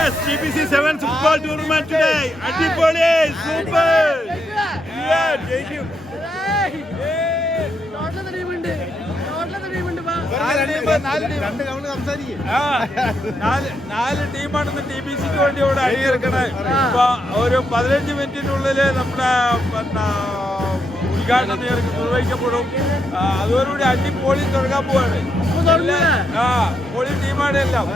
Yes, TBC Sevens football tournament today. Adipoli, super. Yeah, thank you. നാല് ടീമാണെന്ന് TBCക്ക് വേണ്ടി ഇവിടെ അണിയിറക്കണേ. ഇപ്പൊ ഒരു 15 മിനിറ്റിനുള്ളില് നമ്മുടെ ഉദ്ഘാടനം നിർവഹിക്കപ്പെടും. അതോടുകൂടി അടിപൊളി തുടങ്ങാൻ പോവാണ്. പൊളി ടീമാണ് എല്ലാം.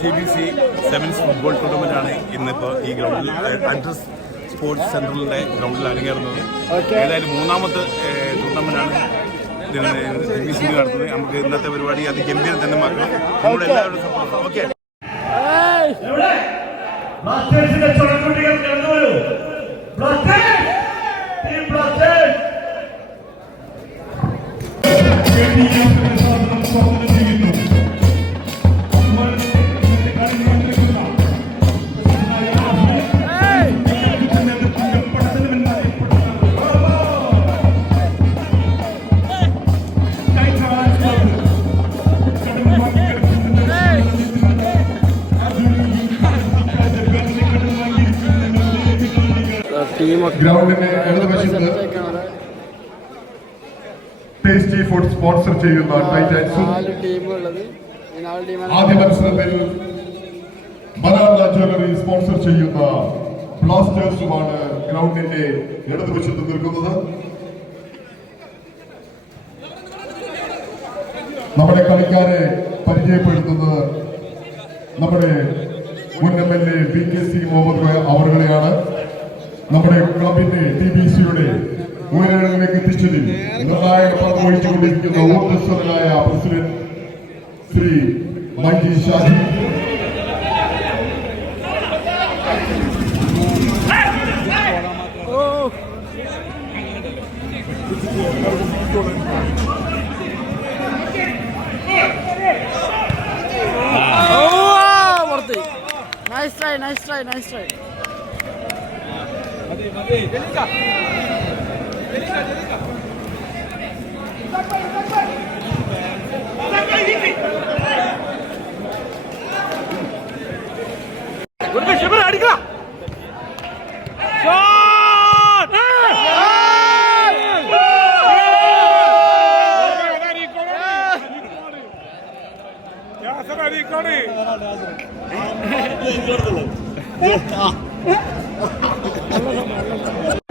TBC സെവൻസ് ഫുട്ബോൾ ടൂർണമെന്റ് ആണ് ഇന്നിപ്പോൾ ഈ ഗ്രൗണ്ടിൽ അഡ്രസ് സ്പോർട്സ് സെന്ററിന്റെ ഗ്രൗണ്ടിൽ അരങ്ങേറുന്നത്. ഏതായാലും മൂന്നാമത്തെ ടൂർണമെന്റാണ് TBC നടത്തുന്നത്. നമുക്ക് ഇന്നത്തെ പരിപാടി അതിഗംഭീരം തന്നെ മാറ്റണം. നമ്മുടെ എല്ലാവരും സപ്പോർട്ട്. ഓക്കെ, ഗ്രൗണ്ടിന്റെ ഇടതുവശത്ത് ടേസ്റ്റി ഫുഡ് സ്പോൺസർ ചെയ്യുന്ന ടൈറ്റാൻസും ആദ്യ മത്സരത്തിൽ മലാല ജ്വല്ലറി സ്പോൺസർ ചെയ്യുന്ന ബ്ലാസ്റ്റേഴ്സുമാണ് ഗ്രൗണ്ടിന്റെ ഇടതുവശത്ത് നിൽക്കുന്നത്. നമ്മുടെ കളിക്കാരെ പരിചയപ്പെടുത്തുന്നത് നമ്മുടെ മുൻ MLA BKC മുഹമ്മദ് അവരുടെയാണ്. നമ്മുടെ ക്ലബിന്റെ TBCയുടെ ഉയരങ്ങളിലേക്ക് എത്തിച്ചതിൽ നിർണായക പങ്ക് വഹിച്ചുകൊണ്ടിരിക്കുന്ന ഊർജ്ജസ്വലനായ president Shri Manji Shaji, nice try.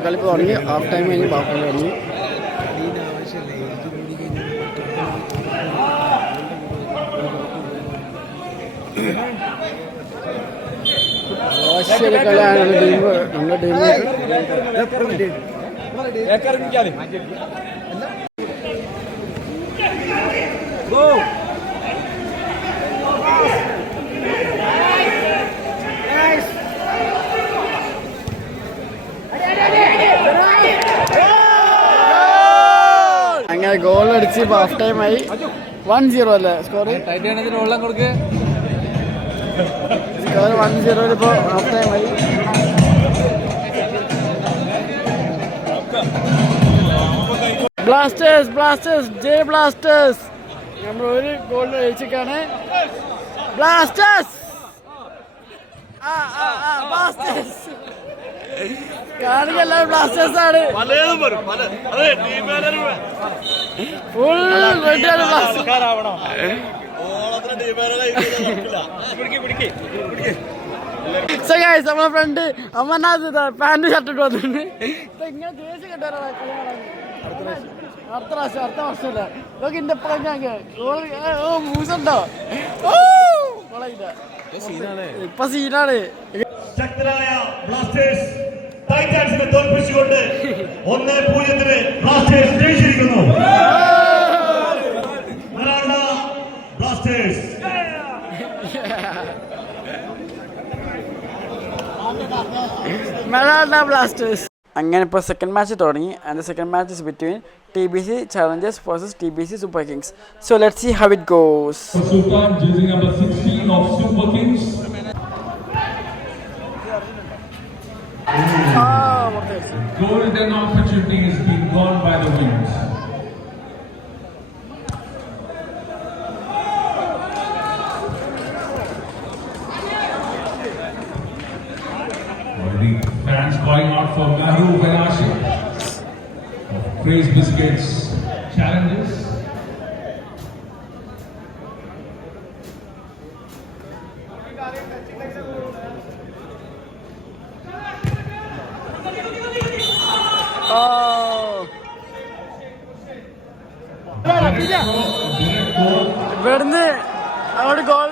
കളിപ്പ് തുടങ്ങി. ഹാഫ് ടൈം കഴിഞ്ഞ് ബാഫ് ടൈം തുടങ്ങി. ശരി കളിയാണ് നമ്മുടെ ടീം. അങ്ങനെ ഗോൾ അടിച്ച് ഹാഫ് ടൈം ആയി. 1-0 അല്ലേ സ്കോർ? വെള്ളം കൊടുക്ക്. സ്കോർ 1-0 ഇപ്പോൾ ഹാഫ് ടൈം ആയി. ബ്ലാസ്റ്റേഴ്സ് ജെ ബ്ലാസ്റ്റേഴ്സ് നമ്മൾ ഒരു ഗോളിന് ജയിച്ചിട്ടാണ്. ബ്ലാസ്റ്റേഴ്സ് കാണിക്കല്ല, ബ്ലാസ്റ്റേഴ്സ് ആണ് ഫുൾ റെഡിയാണ്. നമ്മളെ ഫ്രണ്ട് അമർനാഥ് പാന്റ് ഷർട്ടിട്ട് വന്നിട്ടുണ്ട്. ഇങ്ങനെ ജേഴ്സി കെട്ടാറ അടുത്ത വർഷമല്ല നോക്കി എന്റെ മൂസുണ്ടോ? ഇപ്പൊ സീനാണ്. ശക്തരായ ബ്ലാസ്റ്റേഴ്സ് ടൈറ്റാൻസിനെ തോൽപ്പിച്ചുകൊണ്ട് 1-0 ബ്ലാസ്റ്റേഴ്സ് ജയിച്ചിരിക്കുന്നു. Blasters Meralda Blasters. അങ്ങനെ ഇപ്പോൾ സെക്കൻഡ് മാച്ച് തുടങ്ങി. And the second match is between TBC Challengers versus TBC Super Kings. So let's see how it goes. Sultan, jersey number 16 of Super Kings. Golden opportunity has been gone by the winds. Already fans calling out for Maru Benashi of Praise Biscuits Challenges. ഇവിടുന്ന് അവിടെ goal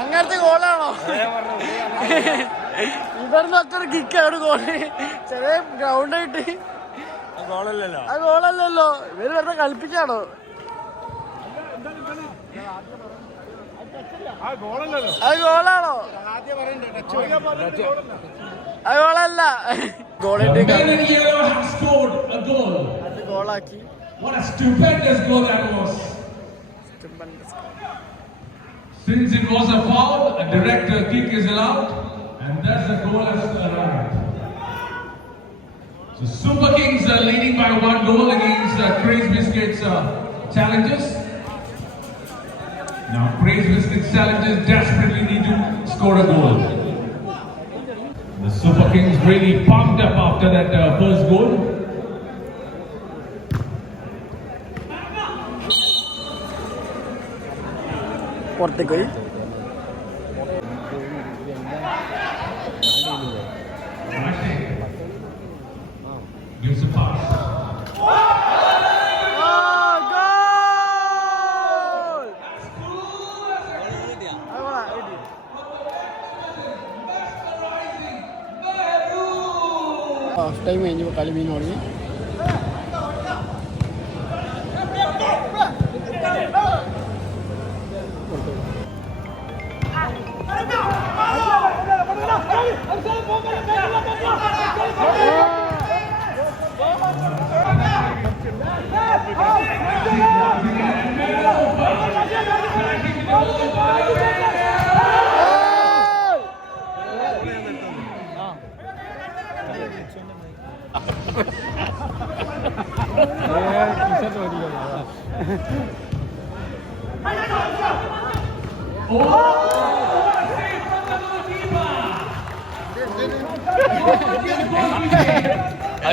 അങ്ങനത്തെ ഗോളാണോ? ഇവിടുന്ന് ഒറ്റൊരു kick അവിടെ goal. ചെറിയ ഗ്രൗണ്ടായിട്ട് അത് ഗോളല്ലല്ലോ. ഇവര് വെറുതെ കളിപ്പിച്ചാണോ? അത് ഗോളാണോ? അത് ഗോളല്ല. ഗോളാക്കി. What a stupendous goal that was. Since it was a foul, a direct kick is allowed, and thus the goal has arrived. So Super Kings are leading by 1 goal against Praise Biscuits Challengers. Now Praise Biscuits Challengers desperately need to score a goal. The Super Kings really pumped up after that first goal. പുറത്തേക്ക് പോയി. Gives a pass. Half time കഴിഞ്ഞു കളി മീൻ തുടങ്ങി.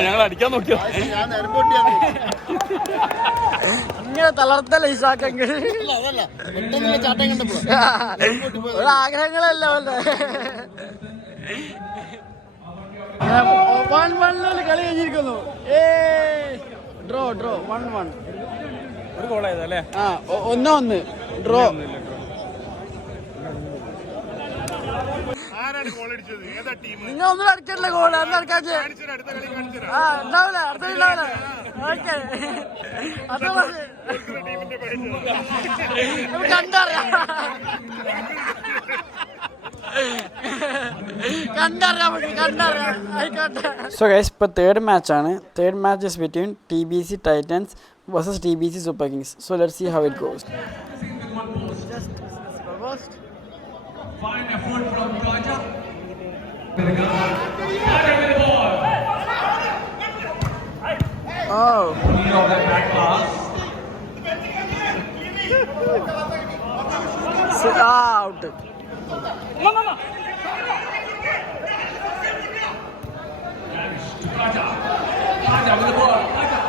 ഞങ്ങൾ അടിക്കാൻ നോക്കിയോ? ഇങ്ങനെ തളർത്തല്ല ഇസാക്കെങ്കിൽ ആഗ്രഹങ്ങളല്ല കളി കഴിഞ്ഞിരിക്കുന്നു. ഡ്രോ 1-1. ഒരു ഗോളായതല്ലേ? 1-1 ഡ്രോ. നിങ്ങൾ ഒന്നും അടിക്കട്ടില്ല ഗോൾ. എന്താ അടിക്കാച്ച? ഉണ്ടാവില്ല. അടുത്ത ഉണ്ടാവില്ല. ഓക്കെ കണ്ടറിയാം. So guys, ഇപ്പോൾ തേർഡ് മാച്ചാണ്. Third match is between TBC Titans versus TBC Super Kings. So let's see how it goes. Fine effort from Kaja. Kaja with the ball. Oh. Need of that back pass. Out. No. Kaja. Kaja with the ball. Kaja.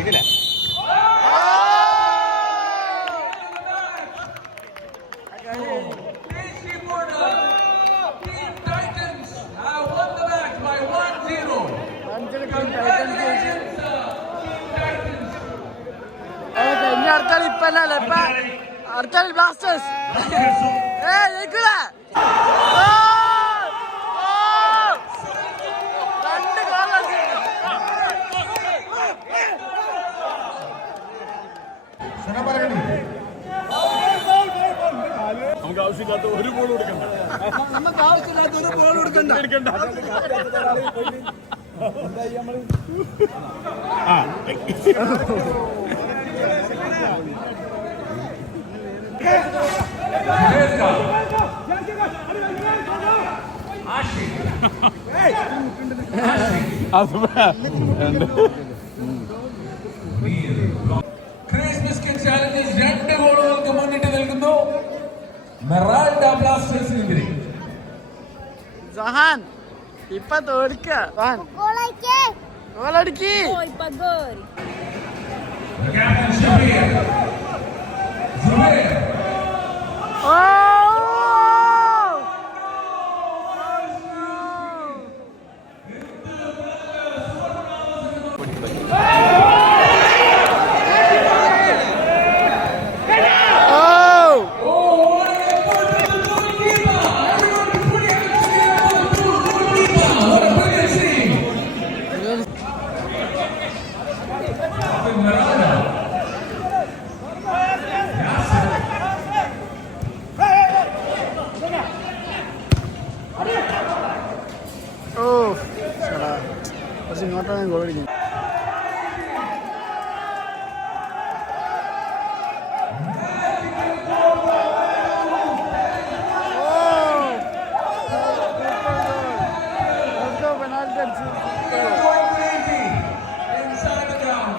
ഇതില്ല. Titans have won the match by 1-0. Okay. അടുത്ത കളി ഇപ്പൊ അല്ലേ ഇപ്പൊ അടുത്ത കളി Blasters. നമുക്ക് ആവശ്യമില്ലാത്ത ഒരു ബോൾ കൊടുക്കണ്ട. ക്രിസ്മസ് ചാലഞ്ചേഴ്സ് 2 ഗോളുകൾക്ക് മുന്നിട്ട് നിൽക്കുന്നു മെറാൾഡ ബ്ലാസ്റ്റേഴ്സിനെതിരെ. സഹാൻ ഇപ്പൊ തോൽക്ക ഗോളടിക്ക്. Captain Shabir. Zubair. ഇങ്ങോട്ടാണ് ഗോൾ അടിക്കുന്നത്. Inside the ground.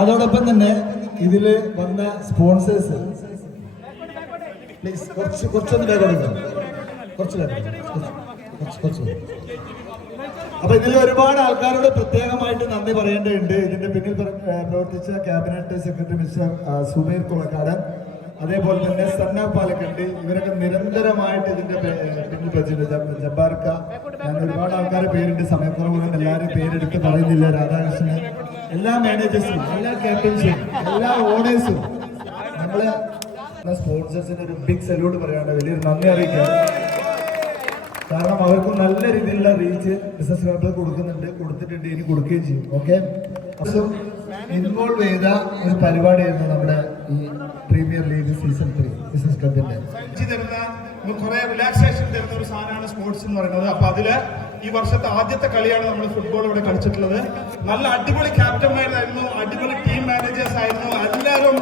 അതോടൊപ്പം തന്നെ ഇതില് വന്ന സ്പോൺസേഴ്സ് പ്ലീസ് കുറച്ചൊന്ന് വേഗം എടുക്കാം. കുറച്ച് അപ്പൊ ഇതിൽ ഒരുപാട് ആൾക്കാരോട് പ്രത്യേകമായിട്ട് നന്ദി പറയേണ്ടതുണ്ട്. ഇതിന്റെ പിന്നിൽ പ്രവർത്തിച്ച cabinet secretary mister Sumeer Kulakkadan, അതേപോലെ തന്നെ സന്ന പാലക്കണ്ടി, ഇവരൊക്കെ നിരന്തരമായിട്ട് ഇതിന്റെ പിന്നിൽ പ്രചരിച്ച ജബ്ബാർക്ക, ഞാൻ ഒരുപാട് ആൾക്കാരുടെ പേരുണ്ട്, സമയക്കുറവുകളും എല്ലാവരും പേരെടുത്ത് പറയുന്നില്ല, രാധാകൃഷ്ണൻ, എല്ലാ മാനേജേഴ്സും, എല്ലാ ക്യാപ്റ്റൻസും, എല്ലാ ഓണേഴ്സും, നമ്മളെ സ്പോൺസേഴ്സിന് ഒരു ബിഗ് സല്യൂട്ട് പറയാണ്ട് വലിയൊരു നന്ദി അറിയിക്കാം. കാരണം അവർക്ക് നല്ല രീതിയിലുള്ള റീച്ച് ബിസിനസ് ക്ലബിൽ കൊടുത്തിട്ടുണ്ട്, ഇനി കൊടുക്കുകയും ചെയ്യും. ഓക്കെ, ഇൻവോൾവ് ചെയ്ത ഒരു പരിപാടിയായിരുന്നു നമ്മുടെ ഈ പ്രീമിയർ ലീഗ് സീസൺ 3 ബിസിനസ് ക്ലബിന്റെ കുറെ റിലാക്സേഷൻ തരുന്ന ഒരു സാധനമാണ് സ്പോർട്സ് എന്ന് പറയുന്നത്. അപ്പൊ അതില് ഈ വർഷത്തെ ആദ്യത്തെ കളിയാണ് നമ്മൾ ഫുട്ബോൾ ഇവിടെ കളിച്ചിട്ടുള്ളത്. നല്ല അടിപൊളി ക്യാപ്റ്റന്മാരായിരുന്നു, അടിപൊളി ടീം മാനേജേഴ്സ് ആയിരുന്നു. എല്ലാവരും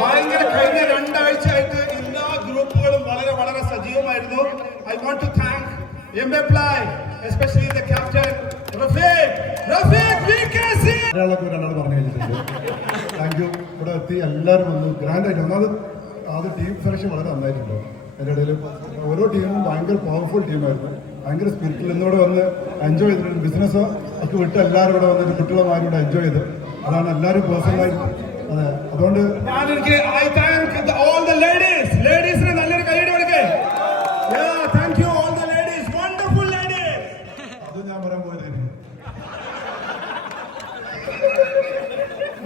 ഭയങ്കര കഴിഞ്ഞ 2 ആഴ്ചയായിട്ട് എല്ലാ ഗ്രൂപ്പുകളും വളരെ വളരെ സജീവമായിരുന്നു. ഐ വാണ്ട് ടു താങ്ക് എംബെപ്ലൈ, എസ്പെഷ്യലി ദ ക്യാപ്റ്റൻ കണ്ടാണ് പറഞ്ഞു കഴിഞ്ഞിട്ടുണ്ട്. Thank you. ഇവിടെ എത്തി എല്ലാവരും വന്നു ഗ്രാൻഡായിട്ട്. ഒന്നാമത് അത് ടീം സെലക്ഷൻ വളരെ നന്നായിട്ടുണ്ട്. അതിൻ്റെ ഇടയിൽ ഓരോ ടീമും ഭയങ്കര പവർഫുൾ ടീമായിരുന്നു, ഭയങ്കര സ്പിരിറ്റിൽ ഇന്നിവിടെ വന്ന് എൻജോയ് ചെയ്തിട്ടുണ്ട്. ബിസിനസ് ഒക്കെ വിട്ട് എല്ലാവരും ഇവിടെ വന്നിട്ട് കുട്ടികളുമാരും എൻജോയ് ചെയ്ത്, അതാണ് എല്ലാവരും പേഴ്സണലായി. അതെ, അതുകൊണ്ട് ലേഡീസിന് നല്ലൊരു കൈയ്യടി കൊടുക്കേ. Thank you all the ladies, wonderful ladies. അത് ഞാൻ പറയാൻ പോയതായിരുന്നു.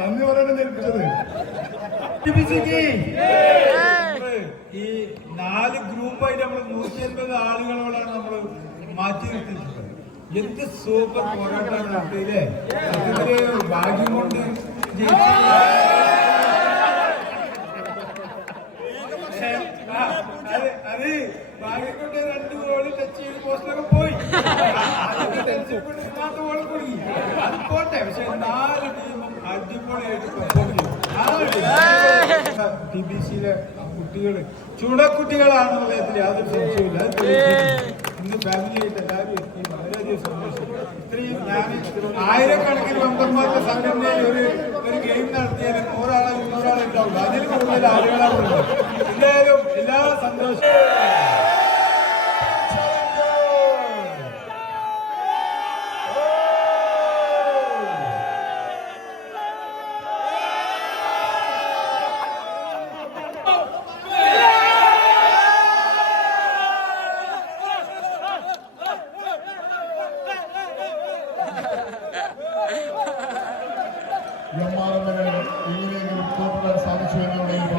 നന്ദി പറയാനാണ് ഏൽപ്പിച്ചത്. ഈ 4 ഗ്രൂപ്പായിട്ട് നമ്മൾ 180 ആളുകളോടാണ് നമ്മൾ മാറ്റി നിർത്തിയിട്ടുണ്ട്. എന്ത് സൂപ്പർ പോരാട്ടമാണ് നടത്തിയില്ലേ? ഭാഗ്യം കൊണ്ട് അത് ഭാഗ്യം കൊണ്ട് 2 ഗോള് ടച്ച് ചെയ്ത് പോസ്റ്റിലൊക്കെ പോയി. ഗോൾ കൊടുക്കി അത് പോട്ടെ. പക്ഷെ 4 ടീമും അടിപൊളിയായിട്ട് പെർഫോം ചെയ്തു. TBCയിലെ കുട്ടികൾ ചുണക്കുട്ടികളാണെന്നുള്ളതിൽ യാതൊരു സംശയമില്ല. ഇന്ന് ഫാമിലിയായിട്ട് എല്ലാവരും എത്തി. വളരെയധികം സന്തോഷം. ഇത്രയും ഞാൻ 1000കണക്കിന് മെമ്പർമാരുടെ സംഘടനയിൽ ഒരു ഗെയിം നടത്തിയാൽ 100 ആളെ 200 ആളെ ഉണ്ടാവും. അതിൽ കൂടുതൽ ആളുകളാണ്. എന്തായാലും എല്ലാ സന്തോഷവും. എങ്ങനെയെങ്കിലും തോൽപ്പിടാൻ സാധിച്ചു എന്നുണ്ടെങ്കിൽ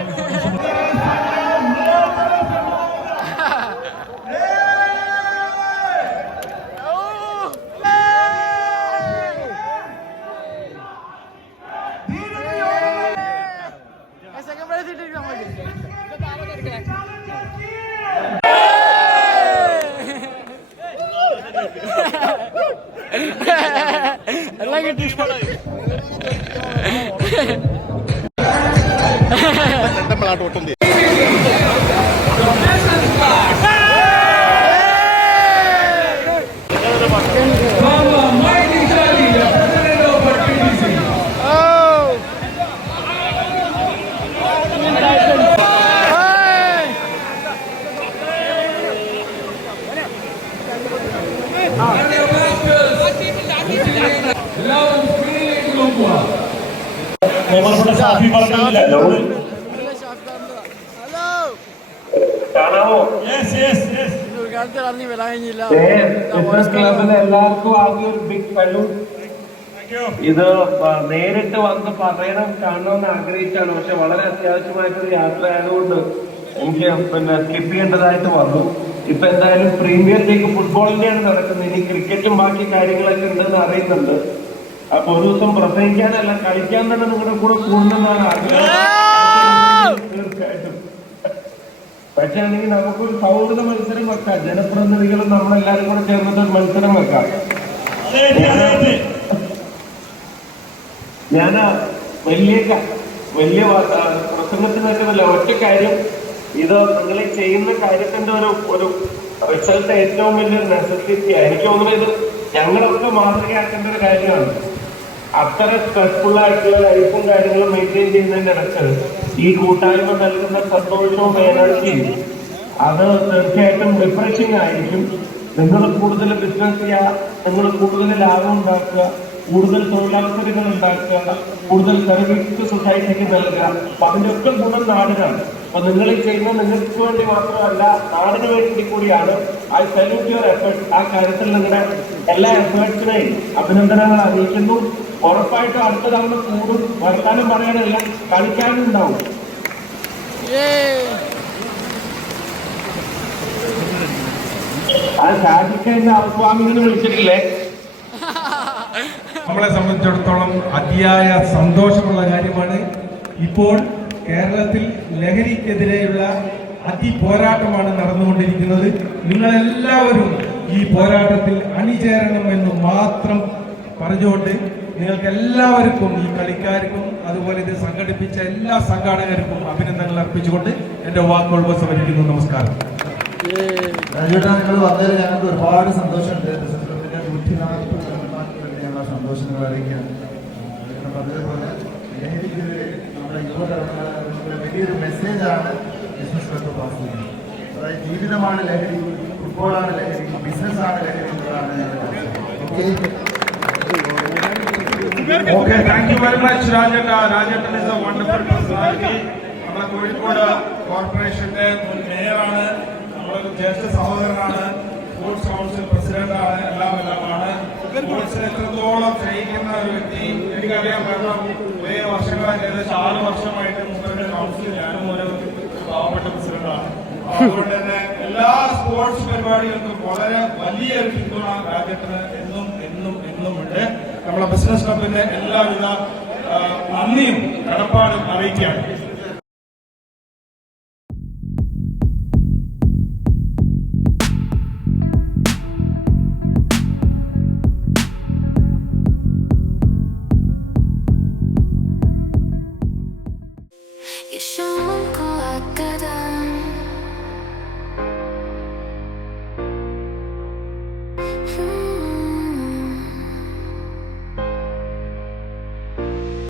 എല്ലാം കിട്ടി. ബഹുമാനപ്പെട്ട ഷാഫി പറഞ്ഞില്ല ക്ലബിന് എല്ലാവർക്കും ആദ്യം ഒരു ബിഗ് സല്യൂട്ട്. ഇത് നേരിട്ട് വന്ന് പറയണം കാണണമെന്ന് ആഗ്രഹിച്ചാണ്. പക്ഷെ വളരെ അത്യാവശ്യമായിട്ടൊരു യാത്ര ആയതുകൊണ്ട് എനിക്ക് സ്കിപ്പ് ചെയ്യേണ്ടതായിട്ട് വന്നു. ഇപ്പൊ എന്തായാലും പ്രീമിയർ ലീഗ് ഫുട്ബോളിന്റെയാണ് നടക്കുന്നത്. ഇനി ക്രിക്കറ്റും ബാക്കി കാര്യങ്ങളൊക്കെ ഉണ്ടെന്ന് അറിയുന്നുണ്ട്. അപ്പൊ ഒരു ദിവസം പ്രസംഗിക്കാനല്ല കളിക്കാൻ തന്നെ നിങ്ങളുടെ കൂടെ കൂടുന്നതാണ് ആഗ്രഹം. തീർച്ചയായിട്ടും. പക്ഷെ ആണെങ്കിൽ നമുക്കൊരു സൗഹൃദ മത്സരം വെക്കാം. ജനപ്രതിനിധികളും നമ്മളെല്ലാരും കൂടെ ചേർന്നിട്ട് ഒരു മത്സരം വെക്കാം. ഞാൻ വലിയ പ്രസംഗത്തിനൊക്കെ ഒറ്റ കാര്യം, ഇത് നിങ്ങൾ ചെയ്യുന്ന കാര്യത്തിന്റെ ഒരു റിസൾട്ട് ഏറ്റവും വലിയൊരു നെസസിറ്റിയാണ്. എനിക്ക് തോന്നുന്നത് ഇത് ഞങ്ങളൊക്കെ മാതൃകയാക്കേണ്ട ഒരു കാര്യമാണ്. അത്ര സ്ട്രെസ്ഫുൾ ആയിട്ടുള്ള ലൈഫും കാര്യങ്ങളും മെയിൻറ്റെയിൻ ചെയ്യുന്നതിന്റെ ഇടയ്ക്ക് ഈ കൂട്ടായ്മ നൽകുന്ന സന്തോഷവും എനർജിയും അത് തീർച്ചയായിട്ടും റിഫ്രഷിംഗ് ആയിരിക്കും. നിങ്ങൾ കൂടുതൽ ബിസിനസ് ചെയ്യുക, നിങ്ങൾ കൂടുതൽ ലാഭം ഉണ്ടാക്കുക, കൂടുതൽ തൊഴിലവസരങ്ങൾ ഉണ്ടാക്കുക, കൂടുതൽ സർവീസ് സൊസൈറ്റിക്ക് നൽകുക. അപ്പൊ അതിന്റെ ഒക്കെ ഗുണം നാടിനാണ്. അപ്പൊ നിങ്ങൾ ചെയ്യുന്ന നിങ്ങൾക്ക് വേണ്ടി മാത്രമല്ല, നാടിന് വേണ്ടി കൂടിയാണ്. I salute your effort. ആ കാര്യത്തിൽ നിങ്ങളുടെ എല്ലാ എഫേർട്സിനെയും അഭിനന്ദനങ്ങൾ അറിയിക്കുന്നു. ഉറപ്പായിട്ടും അടുത്ത തവണ കൂടും. വർത്താനം പറയാനല്ല, കളിക്കാനും ഉണ്ടാവും. ആ ഷാജിക്ക് അവസ്വാമിനെ വിളിച്ചിട്ടില്ലേ? നമ്മളെ സംബന്ധിച്ചിടത്തോളം അതിയായ സന്തോഷമുള്ള കാര്യമാണ്. ഇപ്പോൾ കേരളത്തിൽ ലഹരിക്കെതിരെയുള്ള അതിപോരാട്ടമാണ് നടന്നുകൊണ്ടിരിക്കുന്നത്. നിങ്ങളെല്ലാവരും ഈ പോരാട്ടത്തിൽ അണിചേരണമെന്ന് മാത്രം പറഞ്ഞുകൊണ്ട് നിങ്ങൾക്ക് എല്ലാവർക്കും, ഈ കളിക്കാർക്കും അതുപോലെ ഇത് സംഘടിപ്പിച്ച എല്ലാ സംഘാടകർക്കും അഭിനന്ദനങ്ങൾ അർപ്പിച്ചുകൊണ്ട് എന്റെ വാക്കുകൾ ഉപസംഹരിക്കുന്നു. നമസ്കാരം. രാജേട്ടാ, നിങ്ങൾ വന്നതിൽ ഞങ്ങൾക്ക് ഒരുപാട് സന്തോഷമുണ്ട്. ഞങ്ങളുടെ സന്തോഷങ്ങൾ അറിയിക്കാൻ പറഞ്ഞതുപോലെ ലഹരിക്കെതിരെ നമ്മുടെ യുവതലമുറ വലിയൊരു മെസ്സേജാണ് ബിസിനസ് ക്ലബ്ബ് പാസ് ചെയ്യുന്നത്. അതായത് ജീവിതമാണ് ലഹരി, ഫുട്ബോളാണ് ലഹരി, ബിസിനസ്സാണ് ലഹരി എന്നതാണ് Okay, thank you very much, Rajata. Rajata is a wonderful personality. നമ്മുടെ കോഴിക്കോട് കോർപ്പറേഷന്റെ മുൻ മേയറാണ്, നമ്മുടെ ജ്യേഷ്ഠ സഹോദരനാണ്, സ്പോർട്സ് കൗൺസിൽ പ്രസിഡന്റാണ്, എല്ലാമാണ്. സ്പോർട്സിൽ എത്രത്തോളം സ്നേഹിക്കുന്ന ഒരു വ്യക്തി എനിക്കറിയാം. കാരണം കുറേ വർഷങ്ങളായി, ഏകദേശം 6 വർഷമായിട്ട് മുമ്പ് കൗൺസിൽ ഞാനും ഒരു പാവപ്പെട്ട പ്രസിഡന്റാണ്. അതുകൊണ്ട് തന്നെ എല്ലാ സ്പോർട്സ് പരിപാടികൾക്കും വളരെ വലിയൊരു പിന്തുണ രാജ്യത്തിന് എന്നും എന്നും എന്നും ഉണ്ട്. നമ്മളെ ബിസിനസ് ക്ലബിന്റെ എല്ലാവിധ നന്ദിയും കടപ്പാടും അറിയിക്കുകയാണ്.